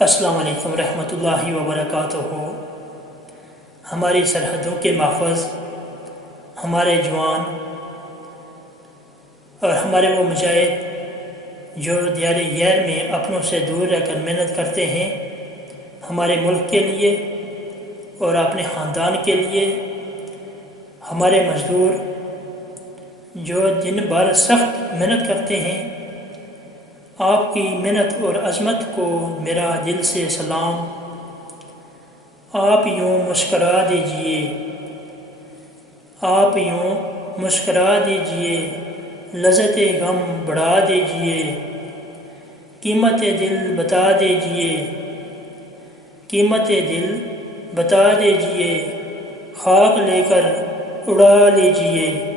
السلام علیکم ورحمۃ اللہ وبرکاتہ۔ ہماری سرحدوں کے محافظ، ہمارے جوان اور ہمارے وہ مجاہد جو دیار غیر میں اپنوں سے دور رہ کر محنت کرتے ہیں ہمارے ملک کے لیے اور اپنے خاندان کے لیے، ہمارے مزدور جو دن بھر سخت محنت کرتے ہیں، آپ کی محنت اور عظمت کو میرا دل سے سلام۔ آپ یوں مسکرا دیجئے، آپ یوں مسکرا دیجئے، لذت غم بڑھا دیجئے، قیمت دل بتا دیجئے، قیمت دل بتا دیجئے، خاک لے کر اڑا لیجئے۔